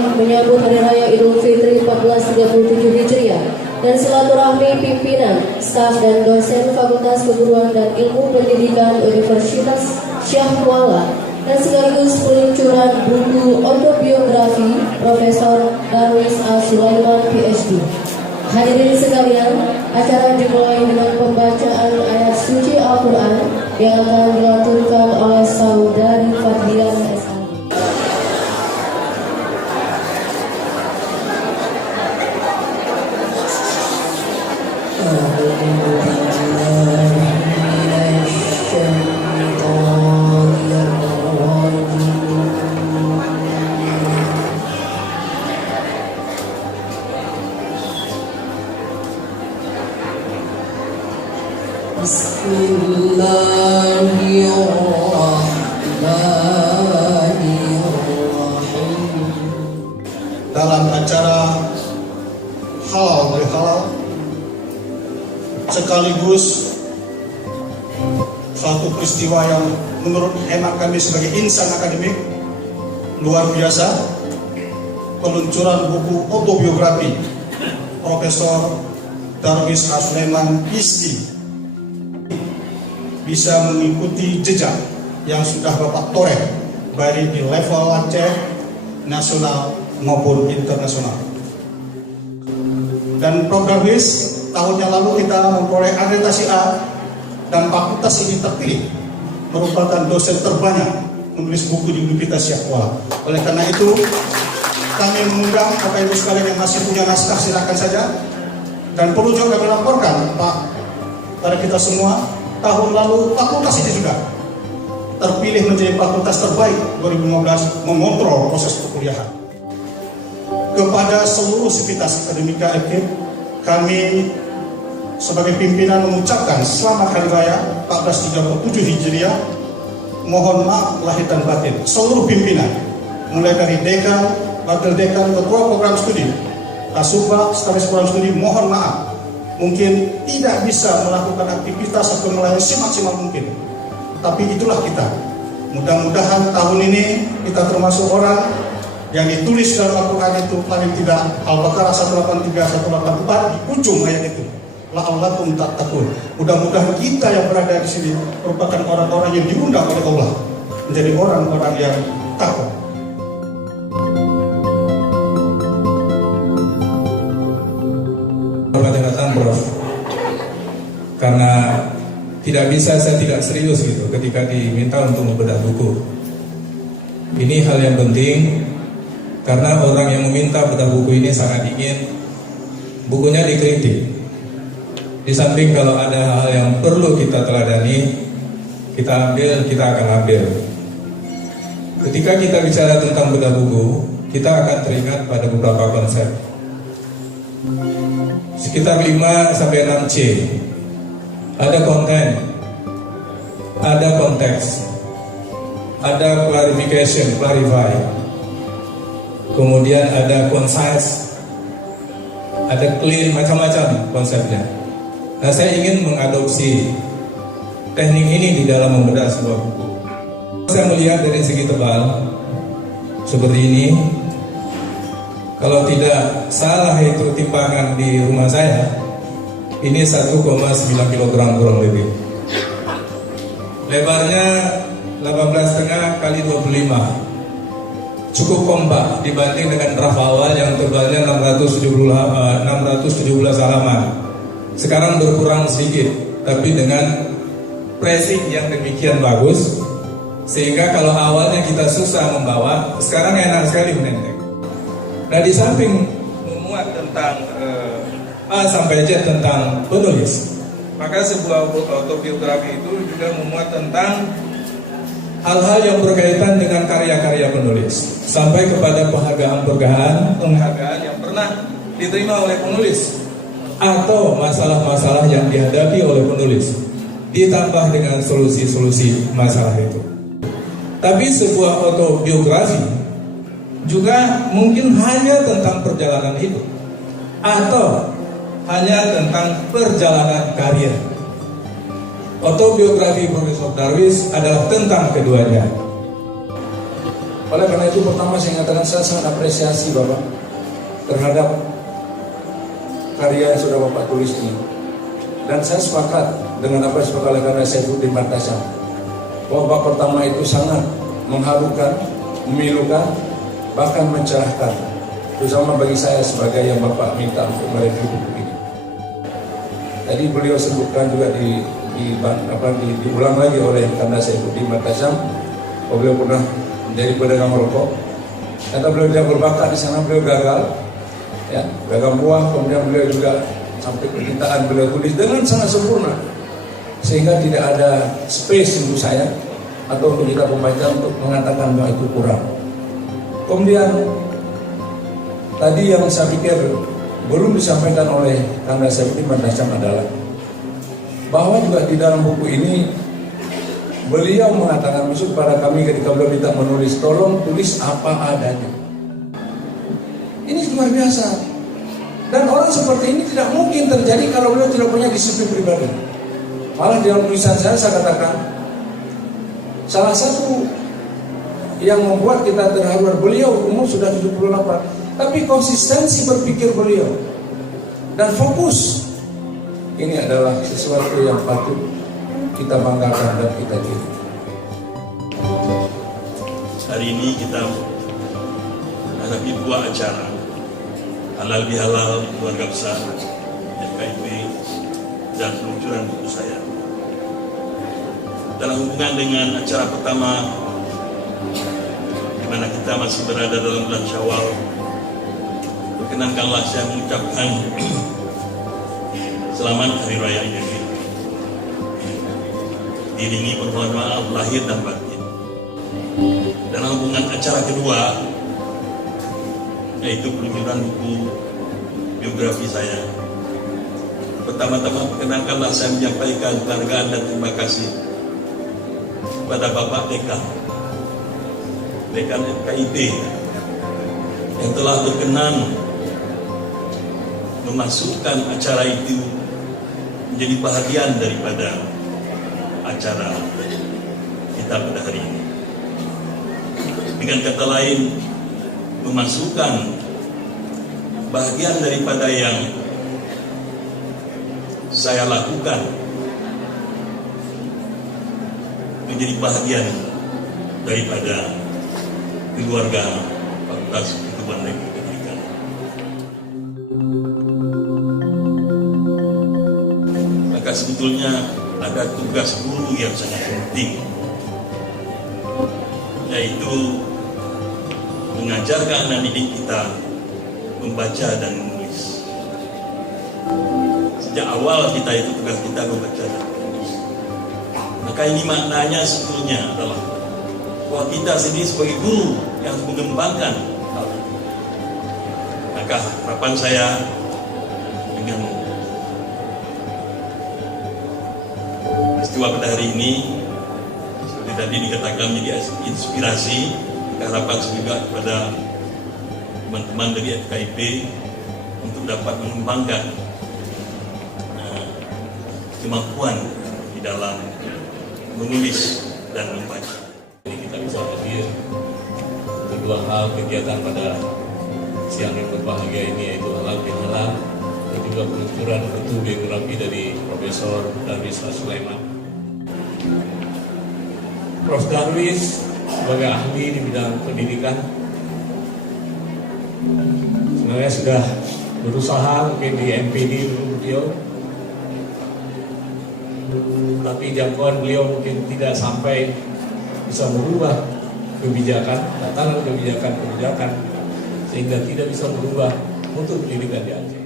Akikah menyambut Hari Raya Idul Fitri 1437 Hijriah dan silaturahmi pimpinan, staf dan dosen Fakultas Keguruan dan Ilmu Pendidikan Universitas Syah Kuala dan sekaligus peluncuran buku autobiografi Profesor Darwis A. Sulaiman PhD. Hadirin sekalian, acara dimulai dengan pembacaan ayat suci Al-Quran yang akan dilantunkan oleh Saudari Fadlian S.A. Dalam acara halal berhalal sekaligus suatu peristiwa yang menurut hemat kami sebagai insan akademik luar biasa, peluncuran buku autobiografi Profesor Darwis A. Sulaiman PhD bisa mengikuti jejak yang sudah Bapak toreh baik di level Aceh, nasional maupun internasional. Dan Prof. Darwis tahun yang lalu kita memperoleh akreditasi A dan fakultas ini terpilih merupakan dosen terbanyak menulis buku di Universitas Syah Kuala. Oleh karena itu kami mengundang Bapak Ibu sekalian yang masih punya naskah silakan saja. Dan perlu juga kami laporkan Pak pada kita semua, tahun lalu fakultas ini juga terpilih menjadi fakultas terbaik 2015 mengontrol proses perkuliahan. Kepada seluruh sivitas akademika FKIP, kami sebagai pimpinan mengucapkan selamat Hari Raya 1437 Hijriah. Mohon maaf lahir dan batin seluruh pimpinan, mulai dari dekan, wakil dekan, ketua program studi, Kasubag, sekretaris program studi, mohon maaf mungkin tidak bisa melakukan aktivitas atau melayani semaksimal mungkin. Tapi itulah kita. Mudah-mudahan tahun ini kita termasuk orang yang ditulis dalam Al-Quran itu paling tidak Al-Baqarah 183, 184 di ujung ayat itu. La'allakum tattaqun. Mudah-mudahan kita yang berada di sini merupakan orang-orang yang diundang oleh Allah menjadi orang-orang yang takwa. Terima kasih Prof. Karena tidak bisa saya tidak serius gitu ketika diminta untuk membedah buku. Ini hal yang penting karena orang yang meminta bedah buku ini sangat ingin bukunya dikritik. Di samping kalau ada hal yang perlu kita teladani, kita ambil, kita akan ambil. Ketika kita bicara tentang bedah buku, kita akan teringat pada beberapa konsep. Sekitar 5-6 C. Ada konten, ada konteks, ada clarification, clarify, kemudian ada concise, ada clear, macam-macam konsepnya. Nah, saya ingin mengadopsi teknik ini di dalam membedah sebuah buku. Saya melihat dari segi tebal seperti ini. Kalau tidak salah itu timbangan di rumah saya, ini 1,9 kg kurang lebih. Lebarnya 18,5 kali 25. Cukup kompak dibanding dengan draft awal yang tebalnya 617 halaman. Sekarang berkurang sedikit, tapi dengan pressing yang demikian bagus, sehingga kalau awalnya kita susah membawa, sekarang enak sekali menenteng. Nah, di samping memuat tentang A sampai Z tentang penulis, maka sebuah autobiografi itu juga memuat tentang hal-hal yang berkaitan dengan karya-karya penulis, sampai kepada penghargaan yang pernah diterima oleh penulis, atau masalah-masalah yang dihadapi oleh penulis, ditambah dengan solusi-solusi masalah itu. Tapi sebuah autobiografi juga mungkin hanya tentang perjalanan hidup atau hanya tentang perjalanan karir. Autobiografi Profesor Darwis adalah tentang keduanya. Oleh karena itu pertama saya mengatakan saya sangat apresiasi Bapak terhadap karya yang sudah Bapak tulis ini. Dan saya sepakat dengan apa yang disampaikan oleh Saifuddin Martasyam bahwa Bapak pertama itu sangat mengharukan, memilukan, bahkan mencerahkan, terutama bagi saya sebagai yang Bapak minta untuk mereview buku ini. Tadi beliau sebutkan juga diulang lagi oleh Kanda Saifuddin Martasyam bahwa beliau pernah menjadi pedagang rokok. Kata beliau tidak berbakat di sana, beliau gagal, ya, gagal buah. Kemudian beliau juga sampai permintaan beliau tulis dengan sangat sempurna, sehingga tidak ada space untuk saya atau untuk kita pembaca untuk mengatakan bahwa itu kurang. Kemudian tadi yang saya pikir belum disampaikan oleh Kanda Saifuddin Martasyam adalah bahwa juga di dalam buku ini beliau mengatakan maksud pada kami ketika beliau minta menulis, tolong tulis apa adanya. Ini luar biasa. Dan orang seperti ini tidak mungkin terjadi kalau beliau tidak punya disiplin pribadi. Malah dalam tulisan saya katakan salah satu yang membuat kita terharu, beliau umur sudah 78, tapi konsistensi berpikir beliau dan fokus ini adalah sesuatu yang patut kita banggakan dan kita tiru. Hari ini kita menghadapi dua acara halal bihalal keluarga besar FKIP dan peluncuran buku saya. Dalam hubungan dengan acara pertama di mana kita masih berada dalam bulan Syawal, perkenankanlah saya mengucapkan selamat Hari Raya Idul Fitri, diiringi permohonan maaf lahir dan batin. Dalam hubungan acara kedua, yaitu peluncuran buku biografi saya, pertama-tama perkenankanlah saya menyampaikan penghargaan dan terima kasih kepada Bapak Dekan FKIP yang telah berkenan memasukkan acara itu menjadi bahagian daripada acara kita pada hari ini. Dengan kata lain, memasukkan bahagian daripada yang saya lakukan menjadi bahagian daripada keluarga Fakultas Kehidupan dan Pendidikan. Maka sebetulnya ada tugas guru yang sangat penting, yaitu mengajarkan anak didik kita membaca dan menulis. Sejak awal kita itu tugas kita membaca dan menulis. Maka ini maknanya sebetulnya adalah bahwa kita sendiri sebagai guru yang harus mengembangkan hal itu. Maka harapan saya dengan peristiwa pada hari ini, seperti tadi dikatakan menjadi inspirasi, harapan juga kepada teman-teman dari FKIP untuk dapat mengembangkan kemampuan di dalam menulis dan membaca. Jadi kita bisa hadir kedua hal kegiatan pada siang yang berbahagia ini, yaitu halal bihalal dan juga peluncuran buku biografi dari Profesor Darwis Sulaiman. Prof. Darwis sebagai ahli di bidang pendidikan sebenarnya sudah berusaha mungkin di MPD beliau, tapi jangkauan beliau mungkin tidak sampai bisa merubah kebijakan, tatanan kebijakan sehingga tidak bisa merubah untuk pendidikan di Aceh.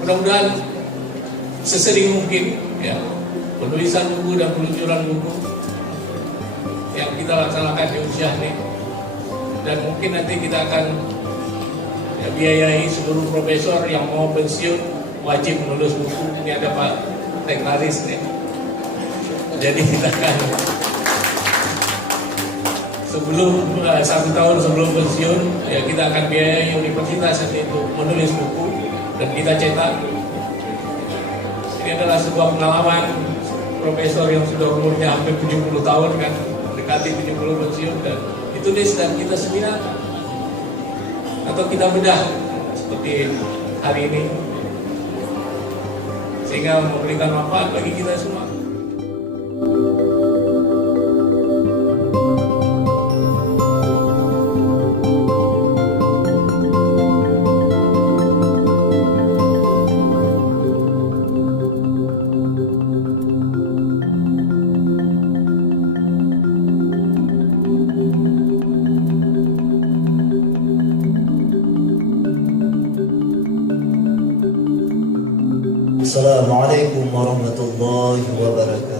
Mudah-mudahan sesering mungkin ya penulisan buku dan peluncuran buku yang kita laksanakan di usia ini, dan mungkin nanti kita akan ya, biayai seluruh profesor yang mau pensiun wajib menulis buku. Ini ada Pak Teknaris nih, jadi kita akan sebelum 1 tahun sebelum pensiun ya kita akan biayai universitas itu menulis buku dan kita cetak. Ini adalah sebuah pengalaman profesor yang sudah umurnya hampir 70 tahun kan, dekati 70 pensiun, dan ditulis dan kita sembilan atau kita bedah seperti hari ini sehingga memberikan manfaat bagi kita semua. Assalamualaikum warahmatullahi wabarakatuh.